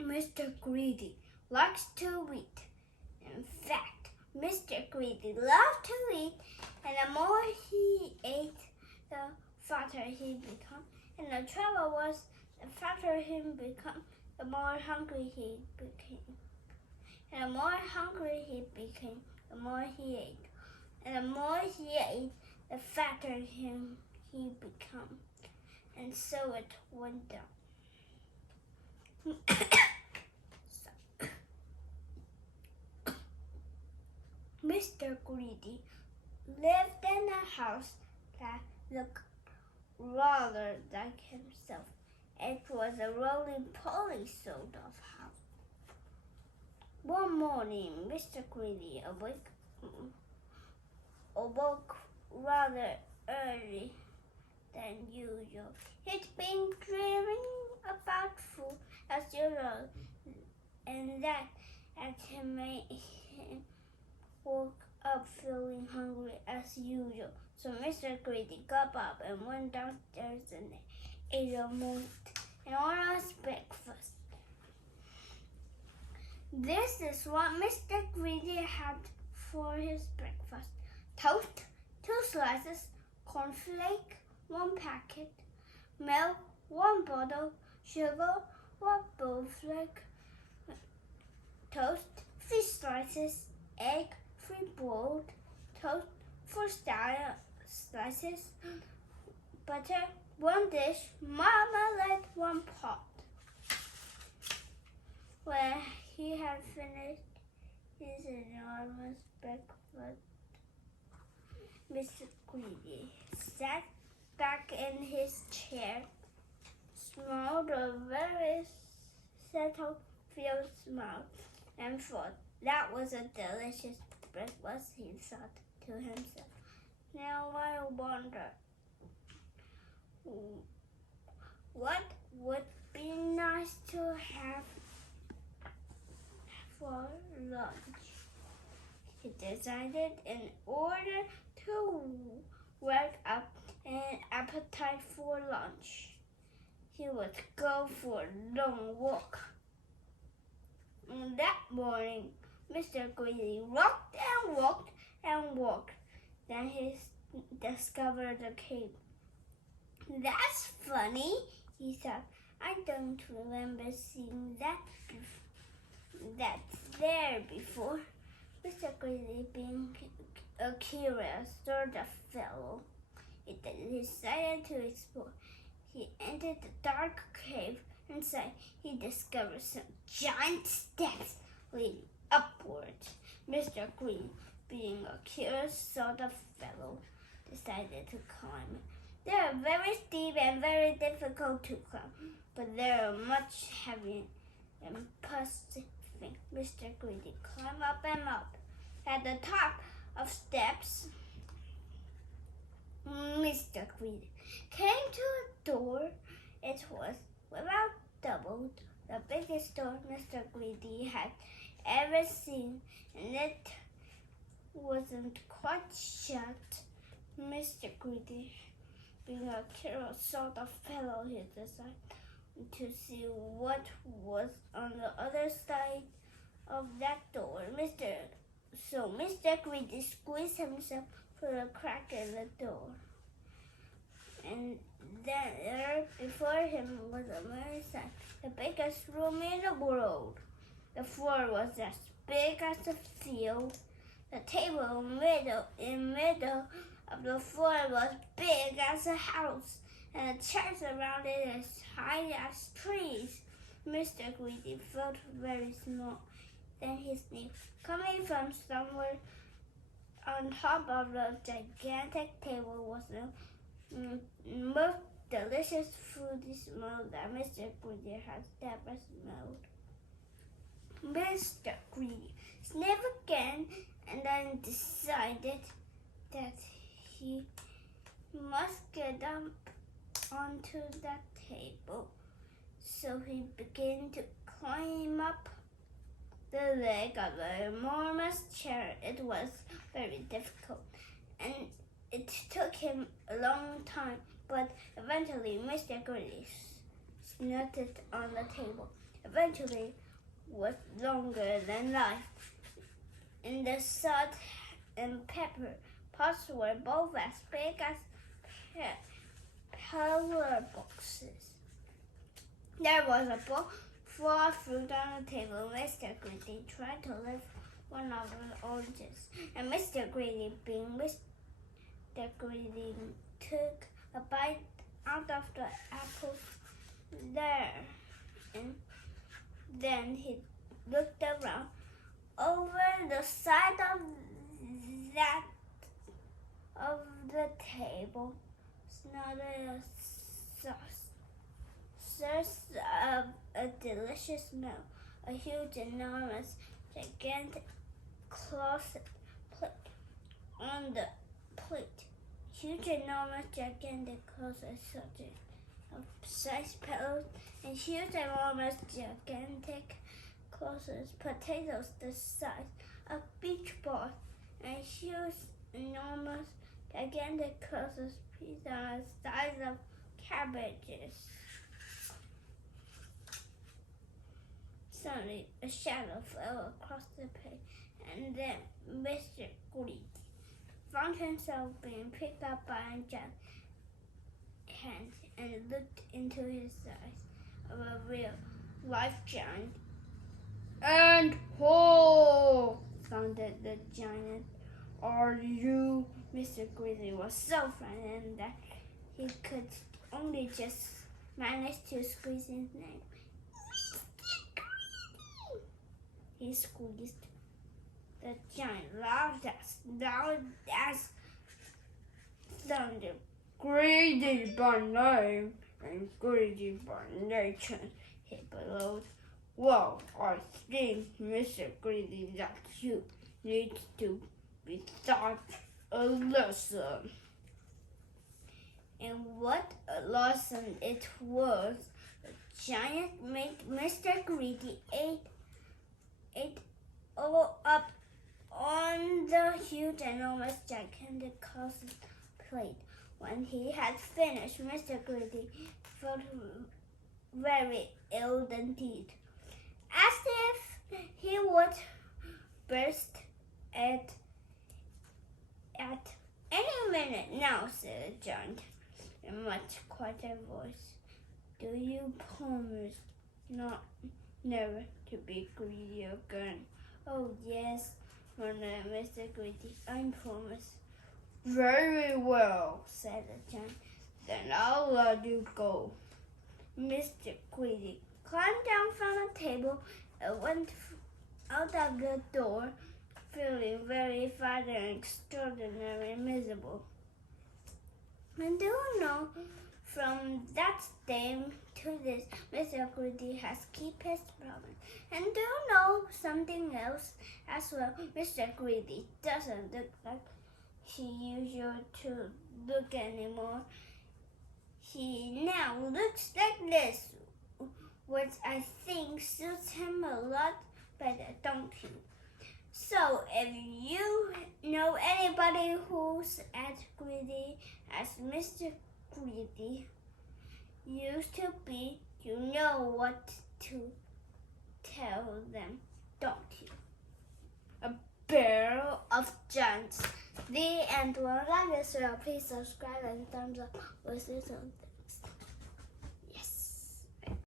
Mr. Greedy likes to eat. In fact, Mr. Greedy loved to eat, and the more he ate, the fatter he became. And the trouble was, the fatter he became, the more hungry he became. And the more hungry he became, the more he ate. And the more he ate, the fatter he became. And so it went down. Mr. Greedy lived in a house that looked rather like himself. It was a roly-poly sort of house. One morning, Mr. Greedy awoke rather early than usual. He'd been dreaming about food as usual, and that made him woke up feeling hungry as usual. So Mr. Greedy got up and went downstairs and ate a enormous breakfast. This is what Mr. Greedy had for his breakfast: toast, 2 slices, cornflake, 1 packet, milk, 1 bottle, sugar, 1 bowlflake, toast, 3 slices, egg, 3 boiled toast, 4 slices, butter, 1 dish, marmalade, 1 pot. When he had finished his enormous breakfast, Mr. Greedy sat back in his chair, smiled a very settled smile, and thought that was a delicious breakfast, he thought to himself. Now I wonder, what would be nice to have for lunch? He decided in order to work up an appetite for lunch, he would go for a long walk. That morning, Mr. Greedy walked and walked and walked. Then he discovered a cave. That's funny, he thought. I don't remember seeing that there before. Mr. Greedy, being a curious sort of fellow, he decided to explore. He entered the dark cave. Inside, he discovered some giant steps leading upward. Mr. Greedy, being a curious sort of fellow, decided to climb. They are very steep and very difficult to climb, but they are much heavier and puzzling. Mr. Greedy climbed up and up. At the top of steps, Mr. Greedy came to a door. It was about double the biggest door Mr. Greedy had ever seen, and it wasn't quite shut. Mr. Greedy, being a curious sort of fellow, he decided to see what was on the other side of that door. So Mr. Greedy squeezed himself through a crack in the door. And there before him was a mirror sign, the biggest room in the world. The floor was as big as a field. The table in middle of the floor was big as a house, and the chairs around it as high as trees. Mr. Greedy felt very small. Then he sneezed, coming from somewhere on top of the gigantic table was the most delicious food smell that Mr. Greedy has ever smelled. Mr. Greedy sniffed again and then decided that he must get up onto that table. So he began to climb up the leg of the enormous chair. It was very difficult, and it took him a long time, but eventually Mr. Greedy snutted on the table. Eventually, was longer than life, and the salt and pepper pots were both as big as pillar boxes. There was a bowl full of fruit on the table. Mr. Greedy tried to lift one of the oranges, and Mr. Greedy, being Mr. Greedy, took a bite out of the apple there, and then he looked around. Over the side of the table, snotted a source of a delicious meal, a huge, enormous, gigantic cloth plate on the plate. Huge, enormous, gigantic cloth assorted of size pillows and huge, enormous, gigantic clothes, potatoes the size of beach balls, and huge, enormous, gigantic clothes pieces the size of cabbages. Suddenly, a shadow fell across the plate, and then Mr. Greedy found himself being picked up by a giant hand and looked into his eyes of a real life giant. And ho! Sounded the giant. Are you? Mr. Greedy was so frightened that he could only just manage to squeeze his name. He squeezed. The giant laughed as loud as thunder. Greedy by name and greedy by nature, he bellowed. Well, I think, Mr. Greedy, that you need to be taught a lesson. And what a lesson it was! The giant made Mr. Greedy ate all up on the huge, enormous, gigantic closet plate. When he had finished, Mr. Greedy felt very ill indeed, as if he would burst at any minute now, said the giant in a much quieter voice. Do you promise never to be greedy again? Oh, yes, murmured Mr. Greedy, I promise. Very well, said the giant. Then I'll let you go. Mr. Greedy climbed down from the table and went out of the door, feeling very fat and extraordinarily miserable. And do you know, from that day to this, Mr. Greedy has kept his promise. And do you know something else as well? Mr. Greedy doesn't look like he used to look anymore. He now looks like this, which I think suits him a lot better, don't you? So, if you know anybody who's as greedy as Mr. Greedy used to be, you know what to tell them, don't you? A barrel of giants. The end. Well, like this, please subscribe and thumbs up. We'll see you soon. Thanks.